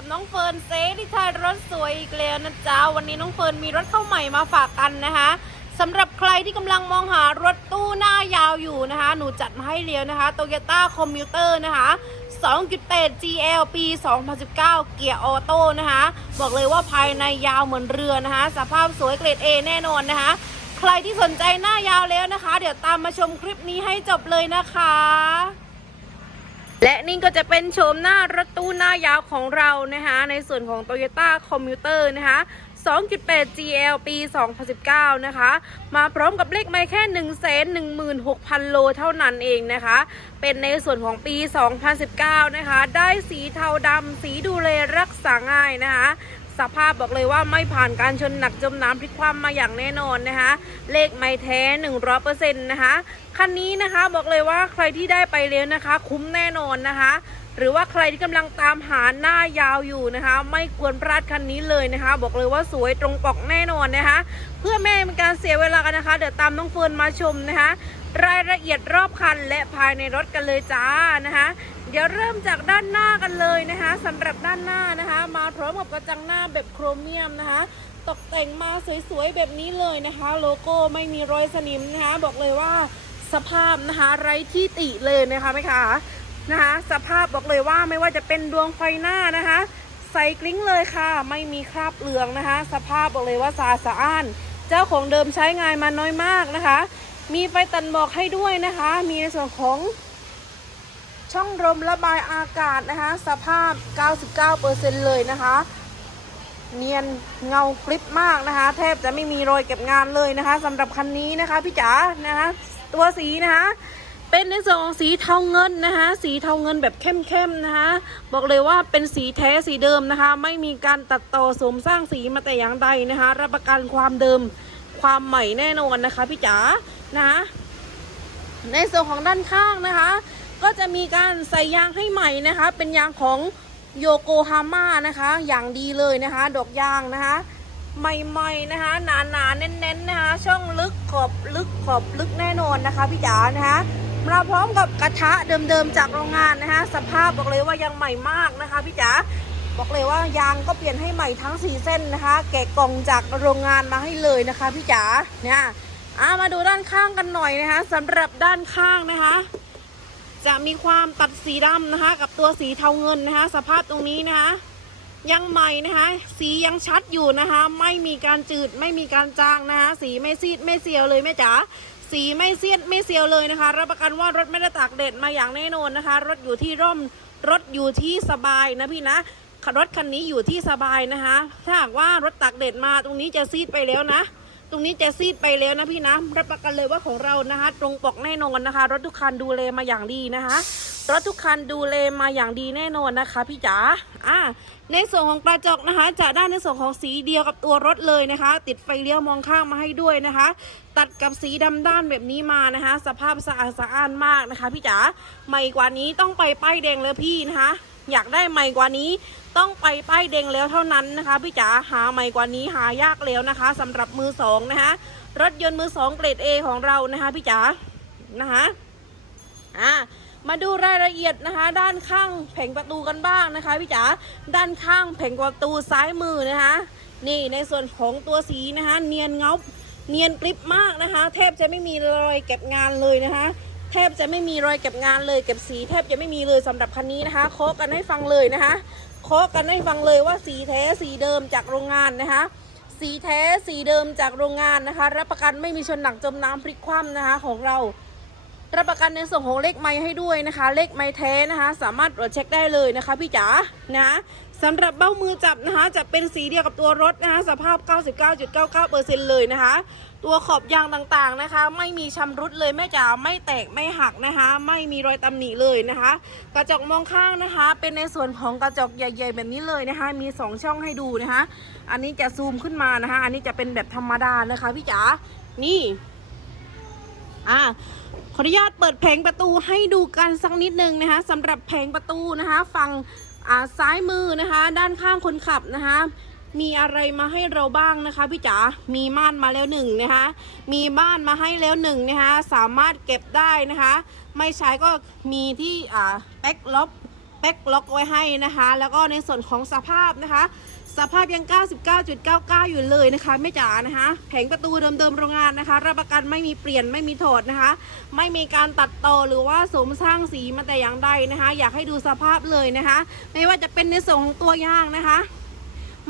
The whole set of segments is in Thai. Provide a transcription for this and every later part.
กับน้องเฟิร์นเซที่ทายรถสวยอีกแล้วนะจ๊ะวันนี้น้องเฟิร์นมีรถเข้าใหม่มาฝากกันนะคะสำหรับใครที่กำลังมองหารถตู้หน้ายาวอยู่นะคะ หนูจัดมาให้เลี้ยวนะคะ Toyota Commuter นะคะ 2.8 GL ปี 2019 เกียร์ออโต้นะคะ บอกเลยว่าภายในยาวเหมือนเรือนะคะ สภาพสวยเกรด A แน่นอนนะคะ ใครที่สนใจหน้ายาวแล้วนะคะ เดี๋ยวตามมาชมคลิปนี้ให้จบเลยนะคะ และนี่ก็จะเป็นโฉมหน้ารถตู้หน้ายาวของเรานะคะในส่วนของ Toyota Commuter นะคะ2.8 GL ปี 2019 นะคะ มาพร้อมกับเลขไม่แค่ 116,000 โลเท่านั้นเองนะคะ เป็นในส่วนของปี 2019 นะคะ ได้สีเทาดำสีดูแลรักษาง่ายนะคะ สภาพบอกเลยว่าไม่ผ่านการชนหนักจมน้ำพลิกคว่ำมาอย่างแน่นอนนะคะ เลขไม่แท้ 100%นะคะคันนี้นะคะบอกเลยว่าใครที่ได้ไปแล้วนะคะ คุ้มแน่นอนนะคะ หรือว่าใครที่กำลังตามหาหน้ายาวอยู่นะคะ ไม่ควรพลาดคันนี้เลยนะคะ บอกเลยว่าสวยตรงปกแน่นอนนะคะ เพื่อไม่ให้เป็นการเสียเวลากันนะคะเดี๋ยวตามน้องเฟิร์นมาชมนะคะ รายละเอียดรอบคันและภายในรถกันเลยจ้านะคะ เดี๋ยวเริ่มจากด้านหน้ากันเลยนะคะสำหรับด้านหน้านะคะ มาพร้อมกับกระจังหน้าแบบโครเมียมนะคะ ตกแต่งมาสวยๆแบบนี้เลยนะคะ โลโก้ไม่มีรอยสนิมนะคะ บอกเลยว่าสภาพนะคะไร้ที่ติเลยนะคะไหมคะนะคะ สภาพบอกเลยว่าไม่ว่าจะเป็นดวงไฟหน้านะคะใสกลิ้งเลยค่ะ ไม่มีคราบเหลืองนะคะ สภาพบอกเลยว่าสะอาดสะอ้าน เจ้าของเดิมใช้งานมาน้อยมากนะคะ มีไฟตันบอกให้ด้วยนะคะ มีในส่วนของ ช่องลมระบายอากาศนะคะ สภาพ 99%เลยนะคะ เนียนเงากริบมากนะคะ แทบจะไม่มีรอยเก็บงานเลยนะคะสำหรับคันนี้นะคะพี่จ๋านะคะ ตัวสีนะคะเป็นในส่วนของสีเทาเงินนะคะ สีเทาเงินแบบเข้มๆนะคะ บอกเลยว่าเป็นสีแท้สีเดิมนะคะ ไม่มีการตัดต่อสมสร้างสีมาแต่อย่างใดนะคะ รับประกันความเดิมความใหม่แน่นอนนะคะพี่จ๋านะคะในส่วนของด้านข้างนะคะ ก็จะมีการใส่ยางให้ใหม่นะคะ เป็นยางของโยโกฮาม่านะคะ อย่างดีเลยนะคะ ดอกยางนะคะ ใหม่ๆนะคะ หนาๆเน้นๆนะคะ ช่องลึกขอบลึกขอบลึกแน่นอนนะคะพี่จ๋านะคะมาพร้อมกับกระทะเดิมๆจากโรงงานนะคะสภาพบอกเลยว่ายังใหม่มากนะคะพี่จ๋าบอกเลยว่ายางก็เปลี่ยนให้ใหม่ทั้ง 4 เส้นนะคะ แกะกล่องจากโรงงานมาให้เลยนะคะพี่จ๋าเนี่ยมาดูด้านข้างกันหน่อยนะคะสำหรับด้านข้างนะคะ จะมีความตัดสีดำนะคะ กับตัวสีเทาเงินนะคะ สภาพตรงนี้นะคะ ยังใหม่นะคะ สียังชัดอยู่นะคะ ไม่มีการจืดไม่มีการจางนะคะ สีไม่ซีดไม่เซียวเลยแม่จ๋าสีไม่เซียดไม่เซียวเลยนะคะ รับประกันว่ารถไม่ได้ตากแดดมาอย่างแน่นอนนะคะ รถอยู่ที่ร่มรถอยู่ที่สบายนะพี่นะรถคันนี้อยู่ที่สบายนะคะ ถ้าหากว่ารถตากแดดมาตรงนี้จะซีดไปแล้วนะ ตรงนี้จะซีดไปแล้วนะพี่นะรับประกันเลยว่าของเรานะคะ ตรงปกแน่นอนนะคะ รถทุกคันดูแลมาอย่างดีนะคะรถทุกคันดูแลมาอย่างดีแน่นอนนะคะพี่จ๋าอ่าในส่วนของกระจกนะคะ จะได้ในส่วนของสีเดียวกับตัวรถเลยนะคะ ติดไฟเลี้ยวมองข้างมาให้ด้วยนะคะ ตัดกับสีดำด้านแบบนี้มานะคะ สภาพสะอาดสะอ้านมากนะคะ พี่จ๋าใหม่กว่านี้ต้องไปป้ายแดงแล้วพี่นะคะ อยากได้ใหม่กว่านี้ ต้องไปป้ายแดงแล้วเท่านั้นนะคะ พี่จ๋าหาใหม่กว่านี้หายากแล้วนะคะสำหรับมือสองนะคะรถยนต์มือสองเกรด A ของเรานะคะพี่จ๋านะคะอ่ามาดูรายละเอียดนะคะ ด้านข้างแผงประตูกันบ้างนะคะพี่จ๋าด้านข้างแผงประตูซ้ายมือนะคะ นี่ในส่วนของตัวสีนะคะ เนียนเงาเนียนกริบมากนะคะ แทบจะไม่มีรอยเก็บงานเลยนะคะ แทบจะไม่มีรอยเก็บงานเลยเก็บสีแทบจะไม่มีเลยสำหรับคันนี้นะคะโคกกันให้ฟังเลยนะคะโคกกันให้ฟังเลยว่าสีแท้สีเดิมจากโรงงานนะคะ สีแท้สีเดิมจากโรงงานนะคะ รับประกันไม่มีชนหนักจมน้ำพลิกคว่ำนะคะของเรา รับประกันในส่วนของเลขไม้ให้ด้วยนะคะ เลขไม้แท้นะคะ สามารถตรวจเช็คได้เลยนะคะพี่จ๋านะ สำหรับเบ้ามือจับนะคะ จะเป็นสีเดียวกับตัวรถนะคะ สภาพ 99.99%เลยนะคะ ตัวขอบยางต่างๆนะคะ ไม่มีชำรุดเลยแม่จ๋าไม่แตกไม่หักนะคะ ไม่มีรอยตำหนิเลยนะคะ กระจกมองข้างนะคะ เป็นในส่วนของกระจกใหญ่ ๆ แบบนี้เลยนะคะ มี 2 ช่องให้ดูนะคะ อันนี้จะซูมขึ้นมานะคะ อันนี้จะเป็นแบบธรรมดานะคะพี่จ๋านี่อ่าขออนุญาตเปิดแผงประตูให้ดูกันสักนิดนึงนะคะสำหรับแผงประตูนะคะ ฝั่ง อ่าซ้ายมือนะคะ ด้านข้างคนขับนะคะ มีอะไรมาให้เราบ้างนะคะพี่จ๋า มีม่านมาแล้วหนึ่งนะคะ มีบ้านมาให้แล้วหนึ่งนะคะ สามารถเก็บได้นะคะ ไม่ใช้ก็มีที่อ่าแบ็กล็อบ เปคล็อกไว้ให้นะคะ แล้วก็ในส่วนของสภาพนะคะ สภาพยัง 99.99 อยู่เลยนะคะไม่จ๋านะคะแผงประตูเดิมๆโรงงานนะคะ รับประกันไม่มีเปลี่ยนไม่มีถอดนะคะ ไม่มีการตัดต่อหรือว่าสมสร้างสีมาแต่อย่างใดนะคะ อยากให้ดูสภาพเลยนะคะ ไม่ว่าจะเป็นในส่วนของตัวย่างนะคะ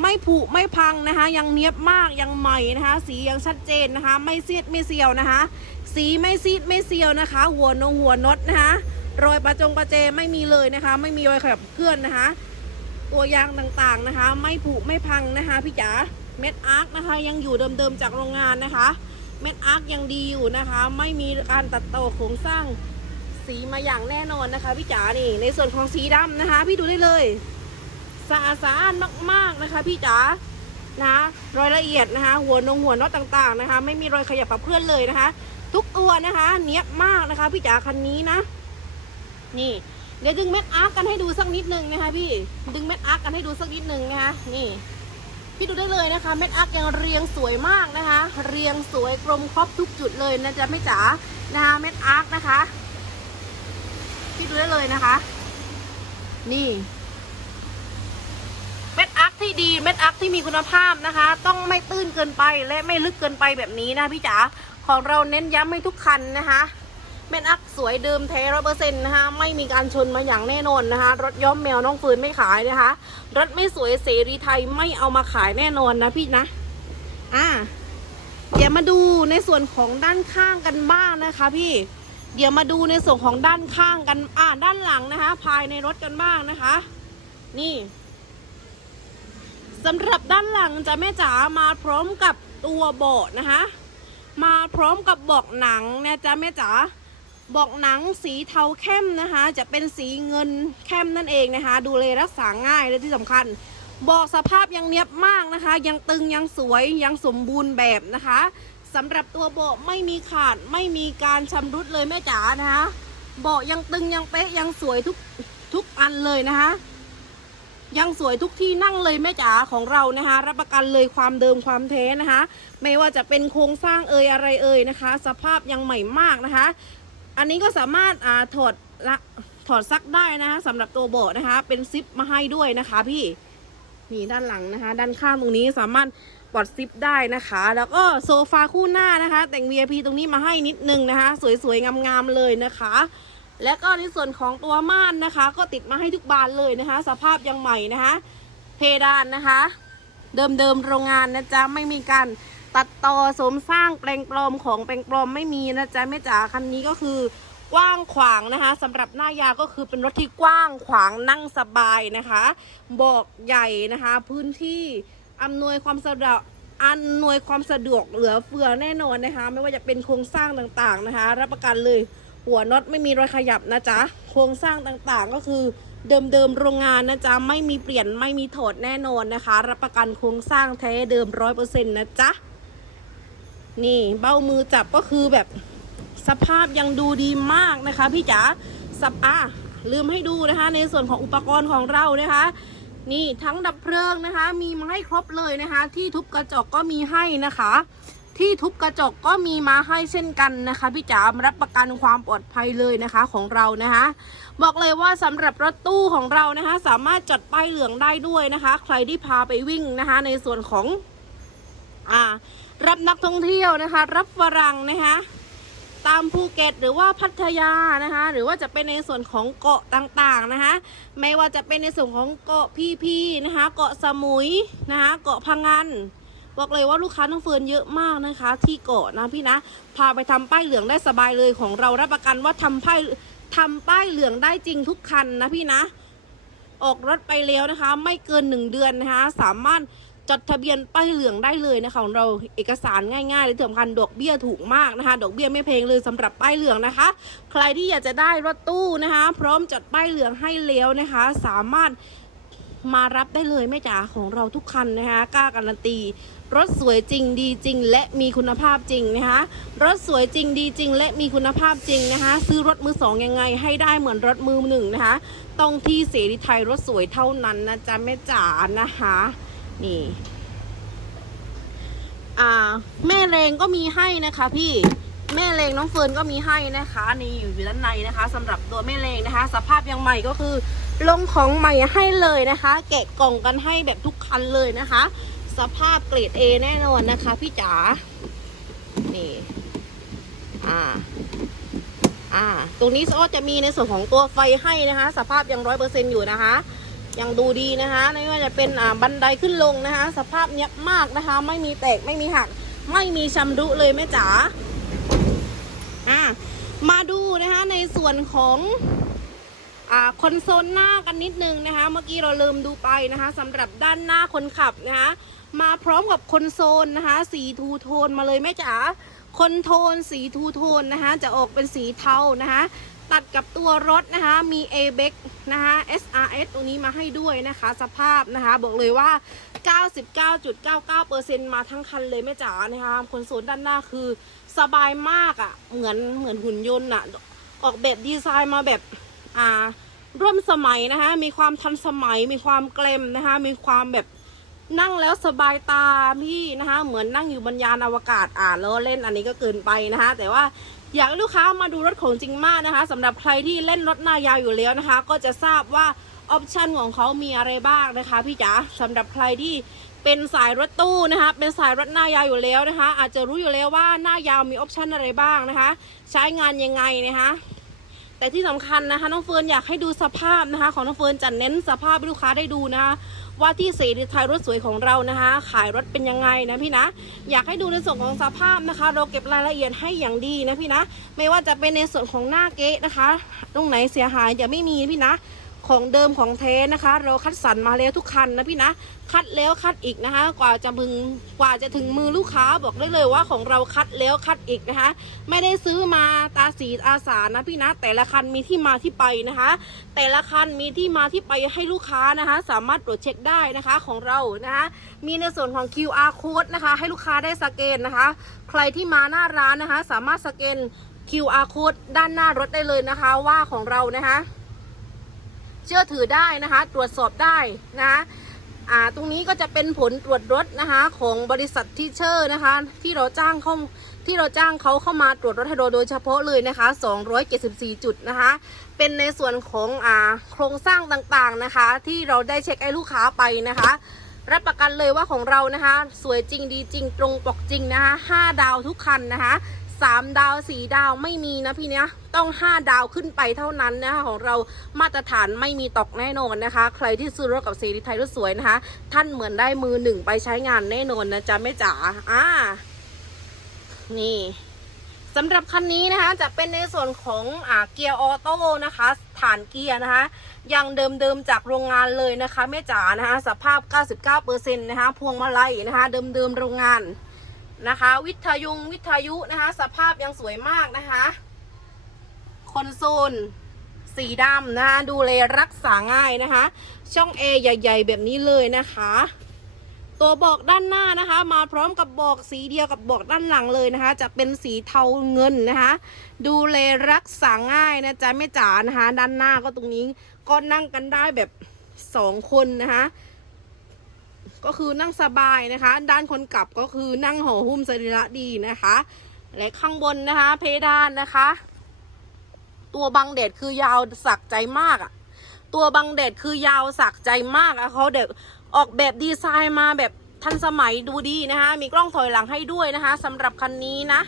ไม่ผุไม่พังนะคะ ยังเนียบมากยังใหม่นะคะ สียังชัดเจนนะคะ ไม่ซีดไม่เซียวนะคะ สีไม่ซีดไม่เซียวนะคะ หัวนงหัวน็อตนะคะ รอยประจงประเจไม่มีเลยนะคะ ไม่มีรอยขับเคลื่อนนะคะ ตัวยางต่างๆนะคะ ไม่ผุไม่พังนะคะพี่จ๋าเม็ดอาร์คนะคะยังอยู่เดิมๆจากโรงงานนะคะ เม็ดอาร์คยังดีอยู่นะคะ ไม่มีการตัดต่อโครงสร้างสีมาอย่างแน่นอนนะคะพี่จ๋านี่ในส่วนของสีดำนะคะ พี่ดูได้เลยสะอาดสะอ้านมากๆนะคะพี่จ๋านะรายละเอียดนะคะ หัวนงหัวน็อตต่างๆนะคะ ไม่มีรอยขยับปรับเพื่อนเลยนะคะ ทุกตัวนะคะ เนี้ยบมากนะคะ พี่จ๋าคันนี้นะ นี่เดี๋ยวดึงเม็ดอาร์กกันให้ดูสักนิดนึงนะคะพี่ดึงเม็ดอาร์กกันให้ดูสักนิดนึงนะคะนี่พี่ดูได้เลยนะคะเม็ดอาร์กยังเรียงสวยมากนะคะ เรียงสวยกลมครอบทุกจุดเลยนะจ๊ะไม่จ๋านะคะเม็ดอาร์กนะคะพี่ดูได้เลยนะคะ นี่เม็ดอาร์คที่ดีเม็ดอาร์คที่มีคุณภาพนะคะ ต้องไม่ตื้นเกินไปและไม่ลึกเกินไปแบบนี้นะพี่จ๋าของเราเน้นย้ำให้ทุกคันนะคะ เม็ดอักสวยเดิมแท้ร้อยเปอร์เซ็นต์นะคะไม่มีการชนมาอย่างแน่นอนนะคะ รถย้อมแมวน้องฟืนไม่ขายนะคะ รถไม่สวยเสรีไทยไม่เอามาขายแน่นอนนะพี่นะอ่าเดี๋ยวมาดูในส่วนของด้านข้างกันบ้างนะคะ พี่เดี๋ยวมาดูในส่วนของด้านข้างกันอ่าด้านหลังนะคะ ภายในรถกันบ้างนะคะ นี่สำหรับด้านหลังจะแม่จ๋ามาพร้อมกับตัวเบาะนะคะ มาพร้อมกับเบอกหนังนะจ๊ะแม่จ๋า บอกหนังสีเทาเข้มนะคะ จะเป็นสีเงินเข้มนั่นเองนะคะ ดูเลยรักษาง่ายและที่สำคัญบอกสภาพยังเนียบมากนะคะ ยังตึงยังสวยยังสมบูรณ์แบบนะคะสำหรับตัวเบาะไม่มีขาดไม่มีการชำรุดเลยแม่จ๋านะคะเบาะยังตึงยังเป๊ะยังสวยทุกทุกอันเลยนะคะ ยังสวยทุกที่นั่งเลยแม่จ๋าของเรานะคะ รับประกันเลยความเดิมความแท้นะคะ ไม่ว่าจะเป็นโครงสร้างเอ่ยอะไรเอ่ยนะคะ สภาพยังใหม่มากนะคะ อันนี้ก็สามารถอ่าถอดละถอดซักได้นะคะสำหรับตัวเบาะนะคะ เป็นซิปมาให้ด้วยนะคะ พี่นี่ด้านหลังนะคะ ด้านข้างตรงนี้สามารถปลดซิปได้นะคะ แล้วก็โซฟาคู่หน้านะคะ แต่ง VIP ตรงนี้มาให้นิดนึงนะคะ สวยๆงามๆเลยนะคะ และก็ในส่วนของตัวม่านนะคะ ก็ติดมาให้ทุกบานเลยนะคะ สภาพยังใหม่นะคะ เพดานนะคะ เดิมๆโรงงานนะจ๊ะไม่มีการ ตัดต่อสมสร้างแปลงปลอมของแปลงปลอมไม่มีนะจ๊ะแม่จ๋าคันนี้ก็คือกว้างขวางนะคะสำหรับหน้ายาก็คือเป็นรถที่กว้างขวางนั่งสบายนะคะบอกใหญ่นะคะ พื้นที่อำนวยความสะดวกอำนวยความสะดวกเหลือเฟือแน่นอนนะคะ ไม่ว่าจะเป็นโครงสร้างต่างๆนะคะ รับประกันเลยหัวน็อตไม่มีรอยขยับนะจ๊ะโครงสร้างต่างๆ ก็คือเดิมๆโรงงานนะจ๊ะไม่มีเปลี่ยนไม่มีถอดแน่นอนนะคะ รับประกันโครงสร้างแท้เดิมร้อยเปอร์เซ็นต์นะจ๊ะ นี่เบ้ามือจับก็คือแบบสภาพยังดูดีมากนะคะ พี่จ๋าสับอะลืมให้ดูนะคะ ในส่วนของอุปกรณ์ของเรานะคะ นี่ทั้งดับเพลิงนะคะ มีมาให้ครบเลยนะคะ ที่ทุบกระจกก็มีให้นะคะ ที่ทุบกระจกก็มีมาให้เช่นกันนะคะ พี่จ๋ารับประกันความปลอดภัยเลยนะคะของเรานะคะ บอกเลยว่าสำหรับรถตู้ของเรานะคะ สามารถจดป้ายเหลืองได้ด้วยนะคะ ใครที่พาไปวิ่งนะคะ ในส่วนของอ่า รับนักท่องเที่ยวนะคะ รับฝรั่งนะคะตามภูเก็ตหรือว่าพัทยานะคะ หรือว่าจะเป็นในส่วนของเกาะต่างๆนะคะ ไม่ว่าจะเป็นในส่วนของเกาะพีพีนะคะ เกาะสมุยนะคะ เกาะพังงานบอกเลยว่าลูกค้าน้องเฟิร์นเยอะมากนะคะ ที่เกาะนะพี่นะ พาไปทำป้ายเหลืองได้สบายเลยของเรารับประกันว่าทำป้ายทำป้ายเหลืองได้จริงทุกคันนะพี่นะ ออกรถไปแล้วนะคะ ไม่เกินหนึ่งเดือนนะคะ สามารถ จดทะเบียนป้ายเหลืองได้เลยนะคะของเราเอกสารง่ายๆเลยที่สำคัญดอกเบี้ยถูกมากนะคะ ดอกเบี้ยไม่แพงเลยสำหรับป้ายเหลืองนะคะ ใครที่อยากจะได้รถตู้นะคะ พร้อมจดป้ายเหลืองให้แล้วนะคะ สามารถมารับได้เลยแม่จ๋าของเราทุกคันนะคะกล้าการันตี รถสวยจริงดีจริง และมีคุณภาพจริงนะคะรถสวยจริงดีจริง และมีคุณภาพจริงนะคะซื้อรถมือสองยังไงให้ได้เหมือนรถมือหนึ่งนะคะต้องที่เสรีไทยรถสวยเท่านั้นนะจ๊ะแม่จ๋านะคะ นี่่าแม่เลงก็มีให้นะคะพี่แม่เลงน้องเฟิร์นก็มีให้นะคะนี่อยู่ด้านในนะคะสำหรับตัวแม่เลงนะคะ สภาพยังใหม่ก็คือลงของใหม่ให้เลยนะคะ แกะกล่องกันให้แบบทุกคันเลยนะคะ สภาพเกรด A แน่นอนนะคะพี่จ๋านี่อ่าอ่าตรงนี้ก็จะมีในส่วนของตัวไฟให้นะคะ สภาพยังร้อยเปอร์เซ็นอยู่นะคะ ยังดูดีนะคะไม่ว่าจะเป็นอ่าบันไดขึ้นลงนะคะ สภาพเนี้ยมากนะคะ ไม่มีแตกไม่มีหัก ไม่มีชำรุเลยแม่จ๋าอ่ามาดูนะคะในส่วนของอ่าคอนโซลหน้ากันนิดนึงนะคะ เมื่อกี้เราลืมดูไปนะคะสำหรับด้านหน้าคนขับนะคะ มาพร้อมกับคอนโซลนะคะ สีทูโทนมาเลยแม่จ๋าคอนโทนสีทูโทนนะคะ จะออกเป็นสีเทานะคะ ตัดกับตัวรถนะคะ มี a b e x นะคะ SRS ตรงนี้มาให้ด้วยนะคะ สภาพนะคะ บอกเลยว่า 99.99%มาทั้งคันเลยแม่จ๋านะคะคอนโซลด้านหน้าคือสบายมากอะ่ะ เหมือนเหมือนหุ่นยนต์อะ่ะ ออกแบบดีไซน์มาแบบอ่าร่วมสมัยนะคะ มีความทันสมัย มีความเกลมนะคะ มีความแบบนั่งแล้วสบายตาพี่นะคะ เหมือนนั่งอยู่บนยานอวกาศอ่านแล้วเล่นอันนี้ก็เกินไปนะคะ แต่ว่า อยากให้ลูกค้ามาดูรถของจริงมากนะคะสำหรับใครที่เล่นรถหน้ายาวอยู่แล้วนะคะ ก็จะทราบว่าออปชันของเขามีอะไรบ้างนะคะพี่จ๋าสำหรับใครที่เป็นสายรถตู้นะคะ เป็นสายรถหน้ายาวอยู่แล้วนะคะ อาจจะรู้อยู่แล้วว่าหน้ายาวมีออปชันอะไรบ้างนะคะ ใช้งานยังไงนะคะ แต่ที่สำคัญนะคะน้องเฟิร์นอยากให้ดูสภาพนะคะ ของน้องเฟิร์นจะเน้นสภาพให้ลูกค้าได้ดูนะคะว่าที่เสรีไทยรถสวยของเรานะคะ ขายรถเป็นยังไงนะพี่นะ อยากให้ดูในส่วนของสภาพนะคะ เราเก็บรายละเอียดให้อย่างดีนะพี่นะ ไม่ว่าจะเป็นในส่วนของหน้าเก๊ะนะคะ ตรงไหนเสียหายจะไม่มีพี่นะ ของเดิมของแท้นะคะ เราคัดสรรมาแล้วทุกคันนะพี่นะ คัดแล้วคัดอีกนะคะ กว่าจะมึงกว่าจะถึงมือลูกค้าบอกได้เลยว่าของเราคัดแล้วคัดอีกนะคะ ไม่ได้ซื้อมาตาสีอาสานะพี่นะ แต่ละคันมีที่มาที่ไปนะคะ แต่ละคันมีที่มาที่ไปให้ลูกค้านะคะ สามารถตรวจเช็คได้นะคะของเรานะคะมีในส่วนของ QR code นะคะ ให้ลูกค้าได้สแกนนะคะ ใครที่มาหน้าร้านนะคะ สามารถสแกน QR code ด้านหน้ารถได้เลยนะคะว่าของเรานะคะ เชื่อถือได้นะคะ ตรวจสอบได้นะคะตรงนี้ก็จะเป็นผลตรวจรถนะคะของบริษัทที่เชอร์นะคะ ที่เราจ้างเขาที่เราจ้างเขาเข้ามาตรวจรถให้เราโดยเฉพาะเลยนะคะ 274 จุดนะคะ เป็นในส่วนของอ่าโครงสร้างต่างๆนะคะ ที่เราได้เช็คให้ลูกค้าไปนะคะ รับประกันเลยว่าของเรานะคะ สวยจริงดีจริงตรงปกจริงนะคะ 5 ดาวทุกคันนะคะ 3ดาว4ดาวไม่มีนะพี่เนี้ยต้อง5ดาวขึ้นไปเท่านั้นนะคะของเรามาตรฐานไม่มีตกแน่นอนนะคะ ใครที่ซื้อรถกับเซรีไทยรถสวยนะคะ ท่านเหมือนได้มือหนึ่งไปใช้งานแน่นอนนะจ๊ะแม่จ๋าอ่านี่สำหรับคันนี้นะคะจะเป็นในส่วนของอ่าเกียร์ออโต้นะคะฐานเกียร์นะคะยังเดิมๆจากโรงงานเลยนะคะแม่จ๋านะคะสภาพ 99%นะคะพวงมาลัยนะคะเดิมๆโรงงาน นะคะ วิทยุงวิทยุนะคะ สภาพยังสวยมากนะคะ คอนโซล สีดำนะคะ ดูแลรักษาง่ายนะคะ ช่องเอใหญ่ ๆ แบบนี้เลยนะคะ ตัวบอกด้านหน้านะคะ มาพร้อมกับบอกสีเดียวกับบอกด้านหลังเลยนะคะ จะเป็นสีเทาเงินนะคะ ดูแลรักษาง่ายนะจ๊ะแม่จ๋านะคะ ด้านหน้าก็ตรงนี้ก็นั่งกันได้แบบสองคนนะคะ ก็คือนั่งสบายนะคะ ด้านคนกลับก็คือนั่งห่อหุ้มสรีระดีนะคะ และข้างบนนะคะ เพดานนะคะ ตัวบังเด็ดคือยาวสักใจมากอะตัวบังเด็ดคือยาวสักใจมากอะเขาเด็กออกแบบดีไซน์มาแบบทันสมัยดูดีนะคะ มีกล้องถอยหลังให้ด้วยนะคะสำหรับคันนี้นะ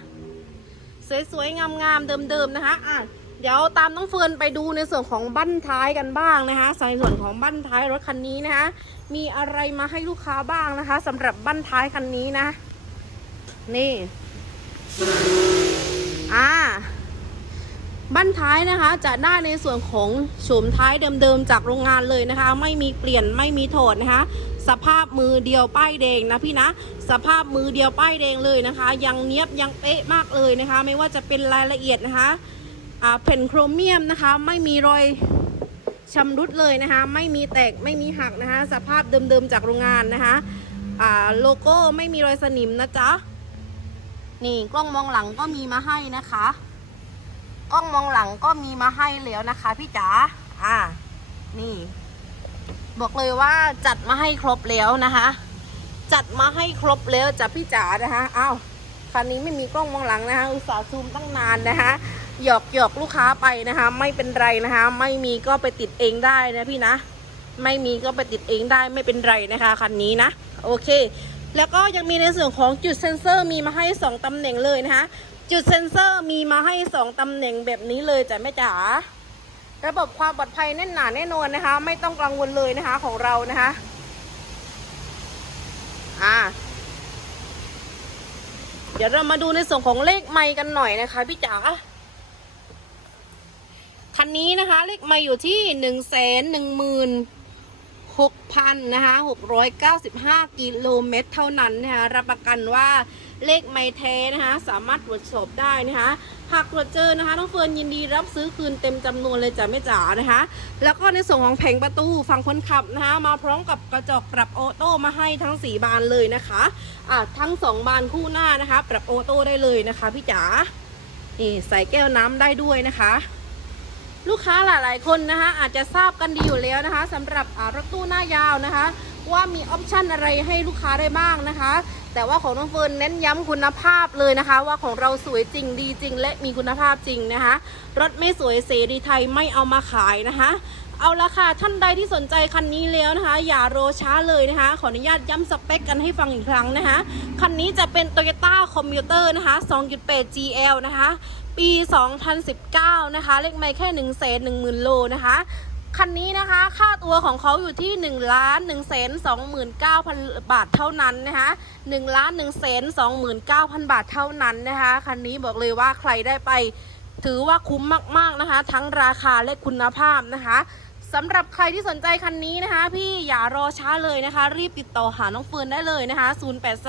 สวยๆงามๆเดิมๆนะคะอะเดี๋ยวตามน้องเฟิร์นไปดูในส่วนของบั้นท้ายกันบ้างนะคะในส่วนของบั้นท้ายรถคันนี้นะคะ มีอะไรมาให้ลูกค้าบ้างนะคะสำหรับบั้นท้ายคันนี้นะ นี่ อ่า บั้นท้ายนะคะ จะได้ในส่วนของโฉมท้ายเดิมๆจากโรงงานเลยนะคะ ไม่มีเปลี่ยนไม่มีถอดนะคะ สภาพมือเดียวป้ายแดงนะพี่นะ สภาพมือเดียวป้ายแดงเลยนะคะ ยังเนี้ยบยังเป๊ะมากเลยนะคะ ไม่ว่าจะเป็นรายละเอียดนะคะอ่าแผ่นโครเมียมนะคะ ไม่มีรอย ชำรุดเลยนะคะ ไม่มีแตกไม่มีหักนะคะ สภาพเดิมๆจากโรงงานนะคะอ่าโลโก้ไม่มีรอยสนิมนะจ๊ะนี่กล้องมองหลังก็มีมาให้นะคะ กล้องมองหลังก็มีมาให้แล้วนะคะ พี่จ๋าอ่า นี่ บอกเลยว่าจัดมาให้ครบแล้วนะคะ จัดมาให้ครบแล้วจ้ะพี่จ๋านะคะอ้าวคันนี้ไม่มีกล้องมองหลังนะคะอุตส่าห์ซูมตั้งนานนะคะ หยอกหยอกลูกค้าไปนะคะ ไม่เป็นไรนะคะ ไม่มีก็ไปติดเองได้นะพี่นะ ไม่มีก็ไปติดเองได้ไม่เป็นไรนะคะคันนี้นะ โอเค แล้วก็ยังมีในส่วนของจุดเซ็นเซอร์มีมาให้ 2 ตำแหน่งเลยนะคะ จุดเซ็นเซอร์มีมาให้ 2 ตำแหน่งแบบนี้เลยจ้ะแม่จ๋าระบบความปลอดภัยแน่นหนาแน่นอนนะคะ ไม่ต้องกังวลเลยนะคะของเรานะคะอ่าเดี๋ยวเรามาดูในส่วนของเลขไมค์กันหน่อยนะคะพี่จ๋า คันนี้นะคะ เลขไมค์อยู่ที่หนึ่งแสนหนึ่งหมื่นหกพันนะคะหกร้อยเก้าสิบห้ากิโลเมตรเท่านั้นนะคะรับประกันว่าเลขไมค์แท้นะคะ สามารถตรวจสอบได้นะคะหากตรวจเจอนะคะน้องเฟิร์นยินดีรับซื้อคืนเต็มจำนวนเลยจ้ะแม่จ๋านะคะ แล้วก็ในส่วนของแผงประตูฝั่งคนขับนะคะ มาพร้อมกับกระจกปรับออโต้มาให้ทั้ง 4 บานเลยนะคะอะทั้ง 2 บานคู่หน้านะคะ ปรับออโต้ได้เลยนะคะ พี่จ๋านี่ใส่แก้วน้ำได้ด้วยนะคะ ลูกค้าหลายๆคนนะคะอาจจะทราบกันดีอยู่แล้วนะคะสำหรับรถตู้หน้ายาวนะคะ ว่ามีออปชันอะไรให้ลูกค้าได้บ้างนะคะ แต่ว่าของน้องเฟิร์นเน้นย้ำคุณภาพเลยนะคะ ว่าของเราสวยจริงดีจริง และมีคุณภาพจริงนะคะ รถไม่สวยเสรีไทยไม่เอามาขายนะคะ เอาละค่ะท่านใดที่สนใจคันนี้แล้วนะคะ อย่ารอช้าเลยนะคะ ขออนุญาตย้ำสเปคกันให้ฟังอีกครั้งนะคะ คันนี้จะเป็น Toyota Commuter นะคะ 2.8 GL นะคะ ปี 2019 นะคะ เลขไม่แค่ 1 1 0 0 0 0 โลนะคะคันนี้นะคะค่าตัวของเขาอยู่ที่1ล้าน1แสน29,000บาทเท่านั้นนะคะ1ล้าน1แสน29,000บาทเท่านั้นนะคะคันนี้บอกเลยว่าใครได้ไป ถือว่าคุ้มมากๆนะคะ ทั้งราคาและคุณภาพนะคะ สำหรับใครที่สนใจคันนี้นะคะ พี่อย่ารอช้าเลยนะคะ รีบติดต่อหาน้องเฟิร์นได้เลยนะคะ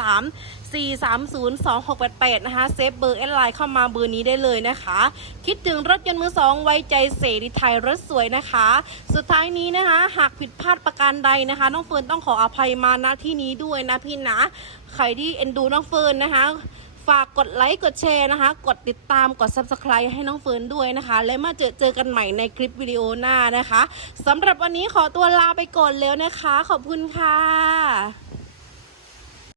083 430 2688 นะคะ เซฟเบอร์แอดไลน์เข้ามาเบอร์นี้ได้เลยนะคะ คิดถึงรถยนต์มือสองไว้ใจเสรีไทยรถสวยนะคะ สุดท้ายนี้นะคะ หากผิดพลาดประการใดนะคะ น้องเฟิร์นต้องขออภัยมาณที่นี้ด้วยนะพี่นะ ใครที่เอ็นดูน้องเฟิร์นนะคะ ฝากกดไลค์กดแชร์นะคะ กดติดตามกด subscribe ให้น้องเฟิร์นด้วยนะคะ และมาเจอเจอกันใหม่ในคลิปวิดีโอหน้านะคะสำหรับวันนี้ขอตัวลาไปก่อนแล้วนะคะ ขอบคุณค่ะ